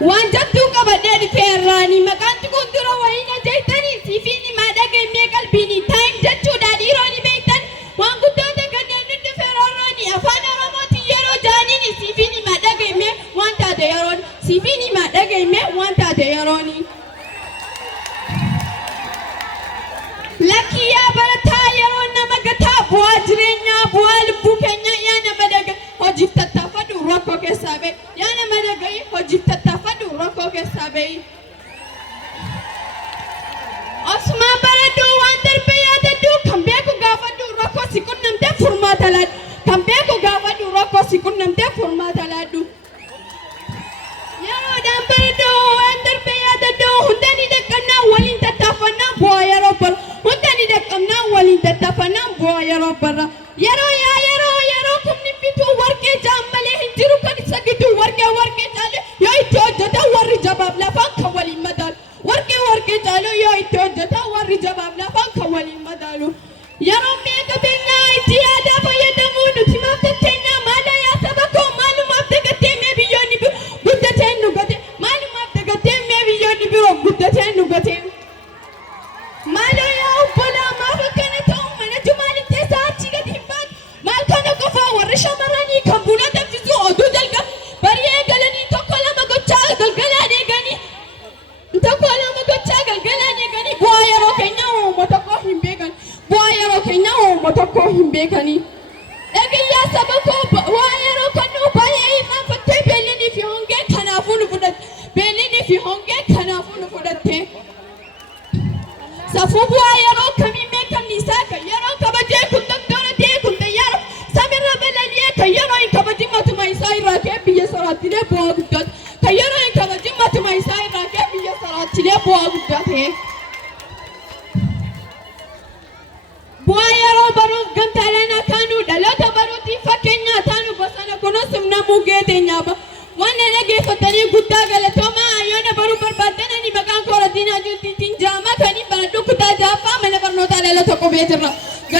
waan jabduu qabadhee dhufeerraani maqaanti kun dura wayina jettanii sifiini maadhagee mee qalbiini taa'im jechuudha dhiironni beektan waan guddoota kanneen nuti dhufeerraani afaan oromooti yeroo jaaniini sifiini maadhagee mee waan taate yeroon sifiini maadhagee mee waan taate yerooni lakkiyaa barataa yeroo nama gataa bu'aa jireenyaa bu'aa lubbuu keenya yaa nama dhaga hojiif tattaafadhu rakkoo keessaa ba'e yaa nama dhaga'i hojiif tattaafadhu rakkoo keessaa ba'e. Osuma barattuu waan darbee yaadadhu kan beeku gaafadhu rakkoo si qunnamtee furmaata laadhu kan beeku gaafadhu rakkoo si qunnamtee furmaata laadhu. Yeroodhaan barattuu waan darbee yaadadhu hundanii dhaqqannaa waliin tattaafannaa bu'aa yeroo bara hundanii dhaqqannaa waliin tattaafannaa bu'aa yeroo bara. Yeroo kumni bituu warqee jaammalee hin jiru kan isa gidduu warqee caalu yoo itti hojjetan warri jabaaf lafaan kan waliin madaalu warqee caalu yoo itti hojjetan warri jabaaf lafaan kan waliin madaalu yeroo meeqa beeknaa itti yaadaa fayyadamuu nuti maaf tatteenyaa maala yaa saba koo maalumaaf dagattee mee biyyoonni biroo guddatee nu gate maalumaaf dagattee mee biyyoonni biroo guddatee nu gate maaloo yaa obbolaa maaf akkana ta'u mana jumaalitti sa'aatii gadi hin baatu maal kana qofaa warri shamarranii kan buna danfisuu oduu jalqaba barii eegalanii tokko lama gochaa galgalaan eeganii bu'aa yeroo keenya uummata tokko hin beekan bu'aa yeroo keenya uummata tokko hin beekanii dhagayyaa saba koo bu'aa yeroo kannuu baay'ee irraanfattee beellinii fi hongee kanaafuu nu fudhatte safuu bu'aa yeroo kamii beekamni isaa kan yeroo kabajee kun doktora ta'e kun xayyaara samirra balali'ee kan yeroo hin kabajin matuma isaa irraa ka'ee biyya saraattilee bu'aa guddaatu kan yeroo hin kabajin matuma isaa irraa ka'ee biyya saraattilee bu'aa guddaate. Bu'aa yeroo baruuf gamtaaleen akaanuu dhaloota baruutii fakkeenyaa taanu bosona kunuunsumna mugee teenyaaba waan dhageeffatanii guddaa galatoomaa ayyoona baruu barbaaddananii maqaan koo Radiinaa Jundiitiin jaamaa kanii baradhuu kutaa jaaffaa mana barnootaa dhaloota qubee jirra.